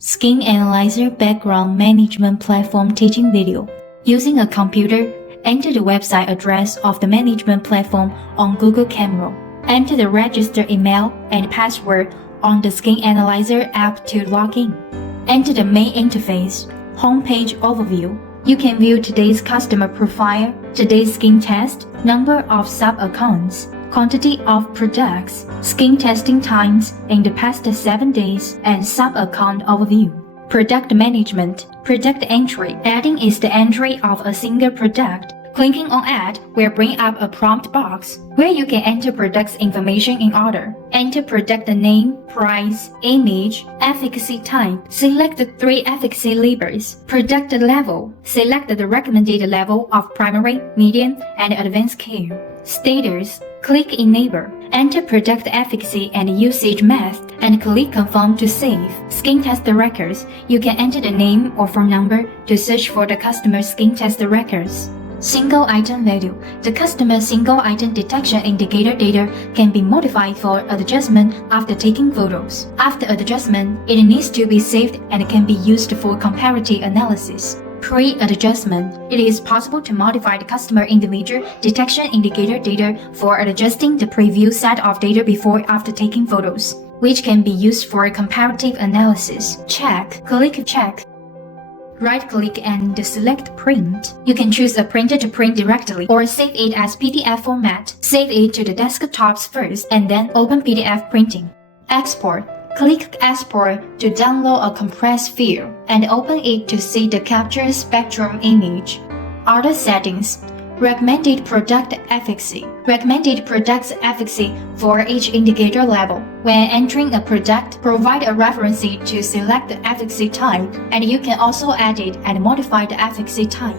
Skin Analyzer Background Management Platform Teaching Video. Using a computer, enter the website address of the management platform on Google Camera. Enter the register email and password on the Skin Analyzer app to log in. Enter the main interface, homepage overview. You can view today's customer profile, today's skin test, number of sub-accounts, quantity of products, skin testing times in the past 7 days, and sub-account overview. Product management. Product entry. Adding is the entry of a single product. Clicking on Add will bring up a prompt box where you can enter product's information in order. Enter product name, price, image, efficacy type. Select the 3 efficacy levers. Product level. Select the recommended level of primary, medium, and advanced care. Status. Click Enable. Enter product efficacy and usage math and click Confirm to save. Skin test records. You can enter the name or phone number to search for the customer's skin test records. Single item value. The customer's single item detection indicator data can be modified for adjustment after taking photos. After adjustment, it needs to be saved and can be used for comparative analysis. Pre-adjustment. It is possible to modify the customer individual detection indicator data for adjusting the preview set of data before and after taking photos, which can be used for comparative analysis. Check. Click Check. Right-click and select Print. You can choose a printer to print directly or save it as PDF format. Save it to the desktops first and then open PDF printing. Export. Click Export to download a compressed file and open it to see the captured spectrum image. Other settings. Recommended product efficacy. Recommended product's efficacy for each indicator level. When entering a product, provide a reference to select the efficacy type, and you can also edit and modify the efficacy type.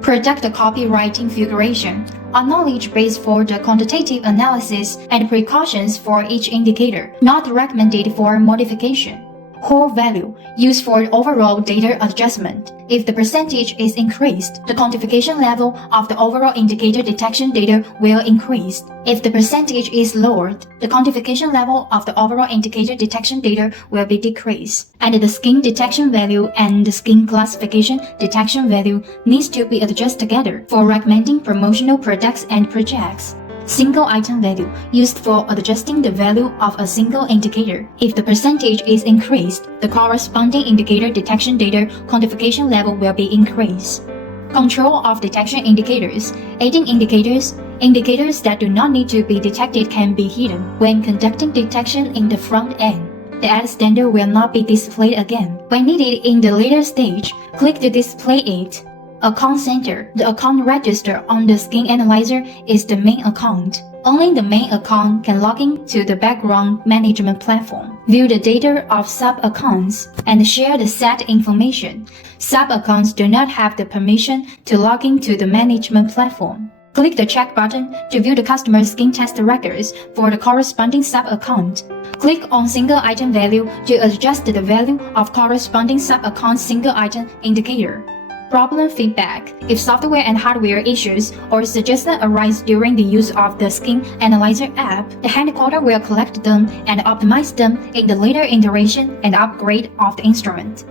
Product copyright configuration. A knowledge base for the quantitative analysis and precautions for each indicator, not recommended for modification. Core value, used for overall data adjustment. If the percentage is increased, the quantification level of the overall indicator detection data will increase. If the percentage is lowered, the quantification level of the overall indicator detection data will be decreased. And the skin detection value and the skin classification detection value needs to be adjusted together for recommending promotional products and projects. Single item value, used for adjusting the value of a single indicator. If the percentage is increased, the corresponding indicator detection data quantification level will be increased. Control of detection indicators. Aiding indicators. Indicators that do not need to be detected can be hidden when conducting detection in the front end. The add standard will not be displayed again. When needed in the later stage, click to display it. Account Center. The account register on the Skin Analyzer is the main account. Only the main account can log in to the background management platform. View the data of sub-accounts and share the set information. Sub-accounts do not have the permission to log in to the management platform. Click the check button to view the customer's skin test records for the corresponding sub-account. Click on Single Item Value to adjust the value of corresponding sub-account single item indicator. Problem feedback. If software and hardware issues or suggestions arise during the use of the Skin Analyzer app, the headquarters will collect them and optimize them in the later iteration and upgrade of the instrument.